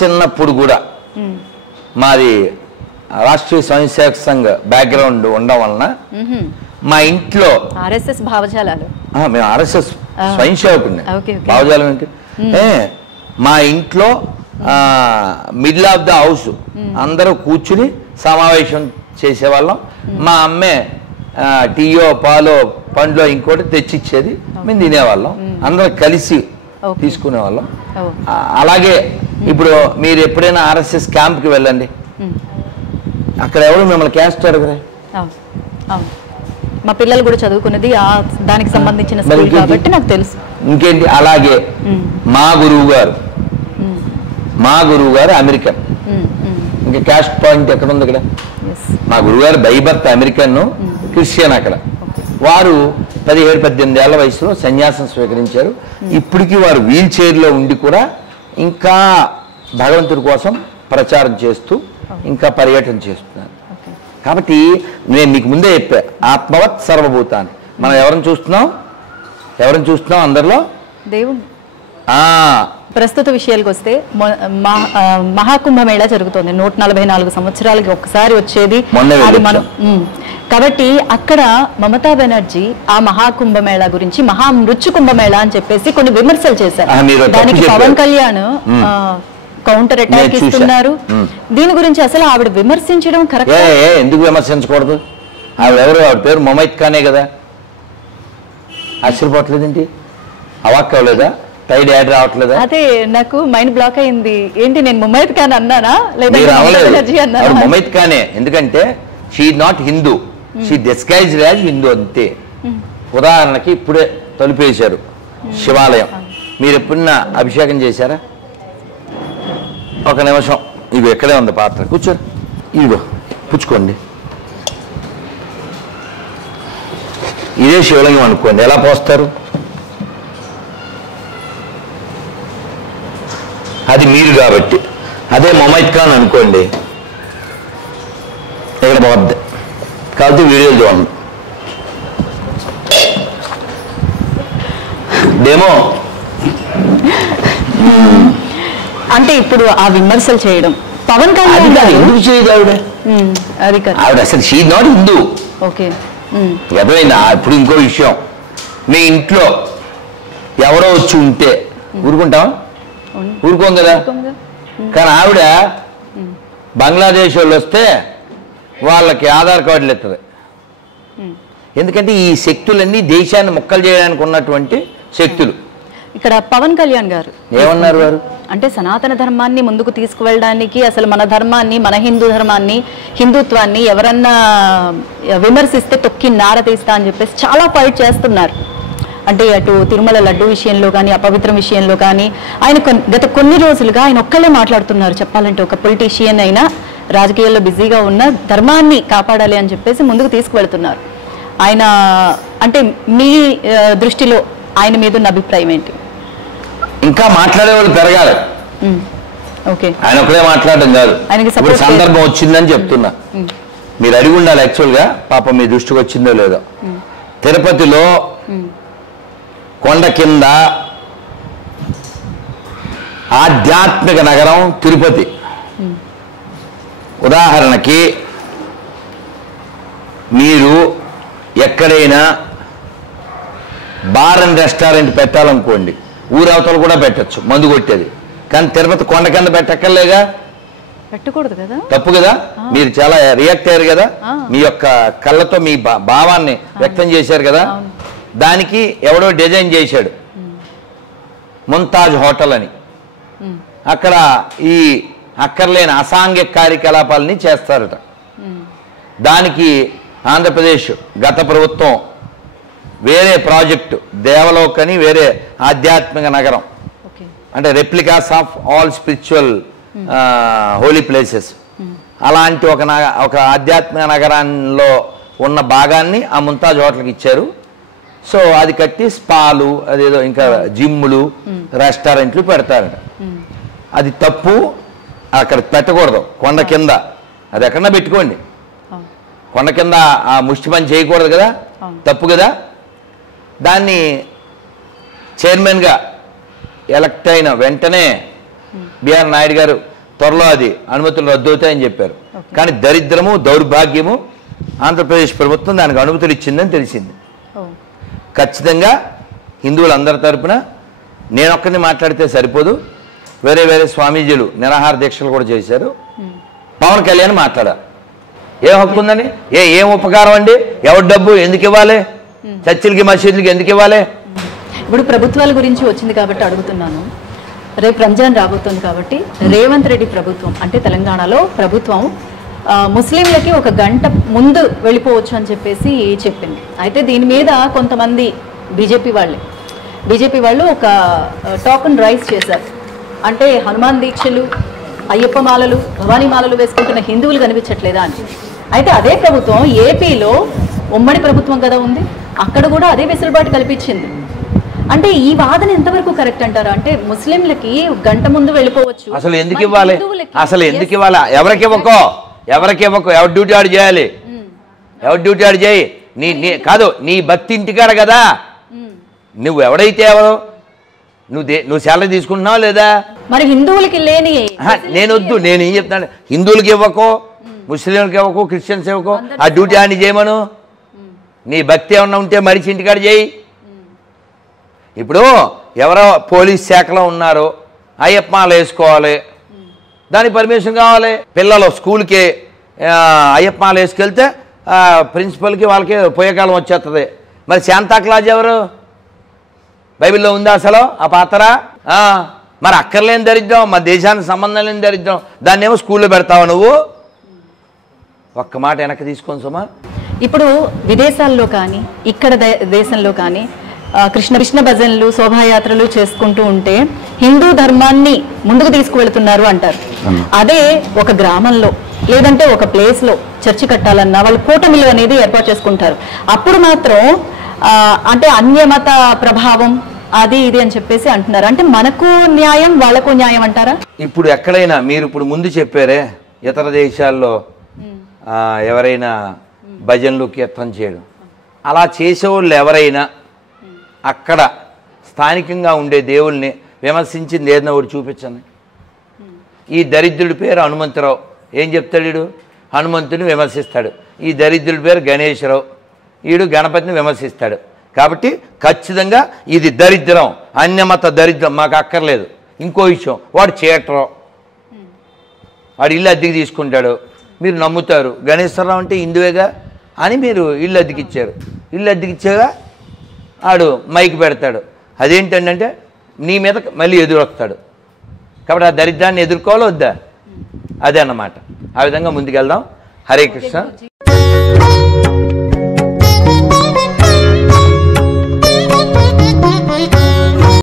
చిన్నప్పుడు కూడా మాది రాష్ట్రీయ స్వయం సేవక సంఘ్ బ్యాక్గ్రౌండ్ ఉండడం వలన మా ఇంట్లో ఆర్ఎస్ఎస్ భావజాలాలు మేము ఆర్ఎస్ఎస్ స్వయం సేవకుడిని భావజాలం ఏంటి మా ఇంట్లో మిడిల్ ఆఫ్ ద హౌస్ అందరూ కూర్చుని సమావేశం చేసేవాళ్ళం. మా అమ్మే టీయో పాలో పండ్లో ఇంకోటి తెచ్చిచ్చేది, మేము తినేవాళ్ళం, అందరం కలిసి తీసుకునేవాళ్ళం. అలాగే ఇప్పుడు మీరు ఎప్పుడైనా ఆర్ఎస్ఎస్ క్యాంప్కి వెళ్ళండి, అక్కడ ఎవరు మిమ్మల్ని క్యాస్ట్ అడగరే. మా పిల్లలు కూడా చదువుకున్నది దానికి సంబంధించిన స్కూల్ కాబట్టి నాకు తెలుసు. ఇంకేంటి, అలాగే మా గురువు గారు అమెరికన్. ఇంకా క్యాస్ట్ పాయింట్ ఎక్కడ ఉంది ఇక్కడ? మా గురువు గారు బైబర్త్ అమెరికన్, క్రిస్టియన్. అక్కడ వారు 17-18 ఏళ్ల వయసులో సన్యాసం స్వీకరించారు. ఇప్పటికీ వారు వీల్ చైర్లో ఉండి కూడా ఇంకా భగవంతుడి కోసం ప్రచారం చేస్తూ ఇంకా పర్యటన చేస్తున్నారు. కాబట్టి నేను మీకు ముందే చెప్పా, ఆత్మవత్ సర్వభూతాన్ని. మనం ఎవరిని చూస్తున్నాం అందరిలో? దేవుడు. ప్రస్తుత విషయాలకు వస్తే మహాకుంభమేళా జరుగుతోంది. 144 సంవత్సరాలకి ఒక్కసారి వచ్చేది అది మనం. కాబట్టి అక్కడ మమతా బెనర్జీ ఆ మహాకుంభమేళా గురించి మహామృత్యు కుంభమేళా అని చెప్పేసి కొన్ని విమర్శలు చేశారు. దానికి పవన్ కళ్యాణ్ కౌంటర్ అటాక్ ఇస్తున్నారు. దీని గురించి అసలు ఆవిడ విమర్శించడం కరెక్ట్? ఎందుకు విమర్శించకూడదు? ఆవిడ పేరు ముమైత్ ఖానే కదా. ఆశ్చర్యపోవట్లేదేంటి? అవాక్ అవ్వలేదా? టైడ్ యాడ్ రావట్లేదా? అదే నాకు మైండ్ బ్లాక్ అయింది. ఏంటి నేను ముమైత్ ఖాన్ అన్నానా లేదా ముమైత్ ఖానే? ఎందుకంటే she not Hindu, she disguised as Hindu అంతే. ఉదాహరణకి ఇప్పుడే తలుపేశారు శివాలయం. మీరు ఎప్పుడన్నా అభిషేకం చేశారా? ఒక నిమిషం, ఇవి ఎక్కడే ఉంది పాత్ర, కూర్చోండి, ఇదిగో పుచ్చుకోండి. ఇదే శివలింగం అనుకోండి, ఎలా పోస్తారు? అది మీరు కాబట్టి. అదే ముమైత్ ఖాన్ అనుకోండి, ఇక్కడ పోద్ది. కాబట్టి వీడియోలు చూడండి. డెమో అంటే ఇప్పుడు ఆ విమర్శలు చేయడం పవన్ కళ్యాణ్ ఎందుకు చేయదు ఆవిడ? ఆవిడ అసలు షీ నాట్ హిందూ. ఓకే, ఎదురైందా? ఇప్పుడు ఇంకో విషయం, మీ ఇంట్లో ఎవరో వచ్చి ఉంటే ఊరుకుంటాం? ఊరుకోం కదా. కానీ ఆవిడ బంగ్లాదేశ్ వాళ్ళు వస్తే వాళ్ళకి ఆధార్ కార్డులు ఇస్తుంది. ఎందుకంటే ఈ శక్తులన్నీ దేశాన్ని ముక్కలు చేయడానికి ఉన్నటువంటి శక్తులు. ఇక్కడ పవన్ కళ్యాణ్ గారు ఏమన్నారు? వారు అంటే సనాతన ధర్మాన్ని ముందుకు తీసుకువెళ్ళడానికి, అసలు మన ధర్మాన్ని, మన హిందూ ధర్మాన్ని, హిందుత్వాన్ని ఎవరన్నా విమర్శిస్తే తొక్కి నారతీస్తా అని చెప్పేసి చాలా ఫైట్ చేస్తున్నారు. అంటే అటు తిరుమల లడ్డు విషయంలో కానీ, అపవిత్రం విషయంలో కానీ ఆయన గత కొన్ని రోజులుగా ఆయన ఒక్కళ్ళే మాట్లాడుతున్నారు. చెప్పాలంటే ఒక పొలిటీషియన్ అయినా రాజకీయాల్లో బిజీగా ఉన్న ధర్మాన్ని కాపాడాలి అని చెప్పేసి ముందుకు తీసుకువెళ్తున్నారు ఆయన. అంటే మీ దృష్టిలో ఆయన మీద ఉన్న అభిప్రాయం ఏంటి? ఇంకా మాట్లాడేవాళ్ళు పెరగాలి. ఆయన ఒకడే మాట్లాడడం కాదు, సందర్భం వచ్చిందని చెప్తున్నా. మీరు అడిగి ఉండాలి యాక్చువల్గా, పాపం మీ దృష్టికి వచ్చిందో లేదో. తిరుపతిలో కొండ కింద ఆధ్యాత్మిక నగరం తిరుపతి. ఉదాహరణకి మీరు ఎక్కడైనా బార్ అండ్ రెస్టారెంట్ పెట్టాలనుకోండి, ఊరవతలు కూడా పెట్టచ్చు, మందు కొట్టేది. కానీ తిరుపతి కొండ కింద పెట్టక్కర్లేగా, పెట్టకూడదు కదా, తప్పు కదా. మీరు చాలా రియాక్ట్ అయ్యారు కదా, మీ యొక్క కళ్ళతో మీ భావాన్ని వ్యక్తం చేశారు కదా. దానికి ఎవడో డిజైన్ చేశాడు ముంతాజ్ హోటల్ అని. అక్కడ ఈ అక్కర్లేని అసాంఘిక కార్యకలాపాలని చేస్తారట. దానికి ఆంధ్రప్రదేశ్ గత ప్రభుత్వం వేరే ప్రాజెక్టు దేవలోక్ అని, వేరే ఆధ్యాత్మిక నగరం, అంటే replicas of all spiritual holy places, అలాంటి ఒక ఆధ్యాత్మిక నగరాల్లో ఉన్న భాగాన్ని ఆ ముంతాజ్ హోటల్కి ఇచ్చారు. సో అది కట్టి స్పాలు, అదేదో ఇంకా జిమ్లు, రెస్టారెంట్లు పెడతారట. అది తప్పు, అక్కడ పెట్టకూడదు. కొండ కింద అది ఎక్కడన్నా పెట్టుకోండి, కొండ కింద ఆ ముష్టి పని చేయకూడదు కదా, తప్పు కదా. దాన్ని చైర్మన్గా ఎలక్ట్ అయిన వెంటనే బిఆర్ నాయుడు గారు త్వరలో అది అనుమతులు రద్దు అవుతాయని చెప్పారు. కానీ దరిద్రము దౌర్భాగ్యము ఆంధ్రప్రదేశ్ ప్రభుత్వం దానికి అనుమతులు ఇచ్చిందని తెలిసింది. ఖచ్చితంగా హిందువులందరి తరపున నేనొక్కరిని మాట్లాడితే సరిపోదు, వేరే వేరే స్వామీజీలు నిరాహార దీక్షలు కూడా చేశారు. పవన్ కళ్యాణ్ మాట్లాడారు. ఏం హక్కు ఉందని, ఏం ఉపకారం అండి, ఎవరి డబ్బు ఎందుకు ఇవ్వాలి, చర్చిలకి మసీదులకి ఎందుకు ఇవ్వాలి? ఇప్పుడు ప్రభుత్వాల గురించి వచ్చింది కాబట్టి అడుగుతున్నాను. రేపు రంజాన్ రాబోతుంది కాబట్టి రేవంత్ రెడ్డి ప్రభుత్వం అంటే తెలంగాణలో ప్రభుత్వం ముస్లింలకి 1 గంట ముందు వెళ్ళిపోవచ్చు అని చెప్పేసి చెప్పింది. అయితే దీని మీద కొంతమంది బీజేపీ వాళ్ళు ఒక టోకన్ రైజ్ చేశారు. అంటే హనుమాన్ దీక్షలు, అయ్యప్ప మాలలు, భవానీ మాలలు వేసుకుంటున్న హిందువులు కనిపించట్లేదా అని. అయితే అదే ప్రభుత్వం ఏపీలో ఉమ్మడి ప్రభుత్వం కదా ఉంది, అక్కడ కూడా అదే వెసులుబాటు కల్పించింది. అంటే ఈ వాదన ఎంతవరకు కరెక్ట్ అంటారా? అంటే ముస్లింలకి 1 గంట ముందు వెళ్ళిపోవచ్చు, అసలు ఎందుకు ఇవ్వాలి? ఎవరికి ఇవ్వకో, ఎవరి డ్యూటీ ఆడు చేయాలి, ఎవరి డ్యూటీ ఆడు చేయి. కాదు, నీ భక్తి ఇంటికాడ కదా, నువ్వు ఎవడైతే ఎవరు, నువ్వు శాలరీ తీసుకుంటున్నావా లేదా? మరి హిందువులకి లేని నేనొద్దు, నేను ఏం చెప్తాను, హిందువులకి ఇవ్వకో, ముస్లింలకి ఇవ్వకో, క్రిస్టియన్స్ ఇవ్వకో, ఆ డ్యూటీ అని చేయమను. నీ భక్తి ఏమన్నా ఉంటే మనిషి ఇంటికాడ చేయి. ఇప్పుడు ఎవరో పోలీస్ శాఖలో ఉన్నారో అయ్యప్ప మాల వేసుకోవాలి, దానికి పర్మిషన్ కావాలి. పిల్లలు స్కూల్కి అయ్యప్ప మాల వేసుకెళ్తే ప్రిన్సిపల్కి వాళ్ళకి పోయేకాలం వచ్చేస్తుంది. మరి శాంతాక్లాజ్ ఎవరు? బైబిల్లో ఉందా అసలు ఆ పాత్ర? మరి అక్కర్లేని దరిద్రం, మన దేశానికి సంబంధం లేని దరిద్రం, దాన్ని ఏమో స్కూల్లో పెడతావు నువ్వు. ఒక్క మాట వెనక్కి తీసుకొని సుమా. ఇప్పుడు విదేశాల్లో కానీ ఇక్కడ దేశంలో కానీ కృష్ణ భజనలు, శోభాయాత్రలు చేసుకుంటూ ఉంటే హిందూ ధర్మాన్ని ముందుకు తీసుకువెళ్తున్నారు అంటారు. అదే ఒక గ్రామంలో లేదంటే ఒక ప్లేస్లో చర్చి కట్టాలన్నా వాళ్ళు కూటమిలు అనేది ఏర్పాటు చేసుకుంటారు. అప్పుడు మాత్రం అంటే అన్యమత ప్రభావం అది ఇది అని చెప్పేసి అంటున్నారు. అంటే మనకు న్యాయం వాళ్ళకు న్యాయం అంటారా? ఇప్పుడు ఎక్కడైనా మీరు ఇప్పుడు ముందు చెప్పారే ఇతర దేశాల్లో ఎవరైనా భజనలు కీర్తన చేయడం, అలా చేసేవాళ్ళు ఎవరైనా అక్కడ స్థానికంగా ఉండే దేవుల్ని విమర్శించింది ఏదైనా ఒకటి చూపించండి. ఈ దరిద్రుడి పేరు హనుమంతరావు, ఏం చెప్తాడు వీడు? హనుమంతుడిని విమర్శిస్తాడు. ఈ దరిద్రుడి పేరు గణేశ్వరరావు, వీడు గణపతిని విమర్శిస్తాడు. కాబట్టి ఖచ్చితంగా ఇది దరిద్రం, అన్యమత దరిద్రం, మాకు అక్కర్లేదు. ఇంకో విషయం, వాడు చీటరు, వాడు ఇల్లు అద్దెకి తీసుకుంటాడు, మీరు నమ్ముతారు. గణేశ్వరరావు అంటే హిందువేగా అని మీరు ఇల్లు అద్దెకిచ్చారు. ఇల్లు అద్దెకిచ్చాగా ఆడు మైక్ పెడతాడు, అదేంటంటే నీ మీద మళ్ళీ ఎదురొస్తాడు. కాబట్టి ఆ దరిద్రాన్ని ఎదుర్కోవాలి వద్దా? అదే అన్నమాట. ఆ విధంగా ముందుకెళ్దాం. హరే కృష్ణ.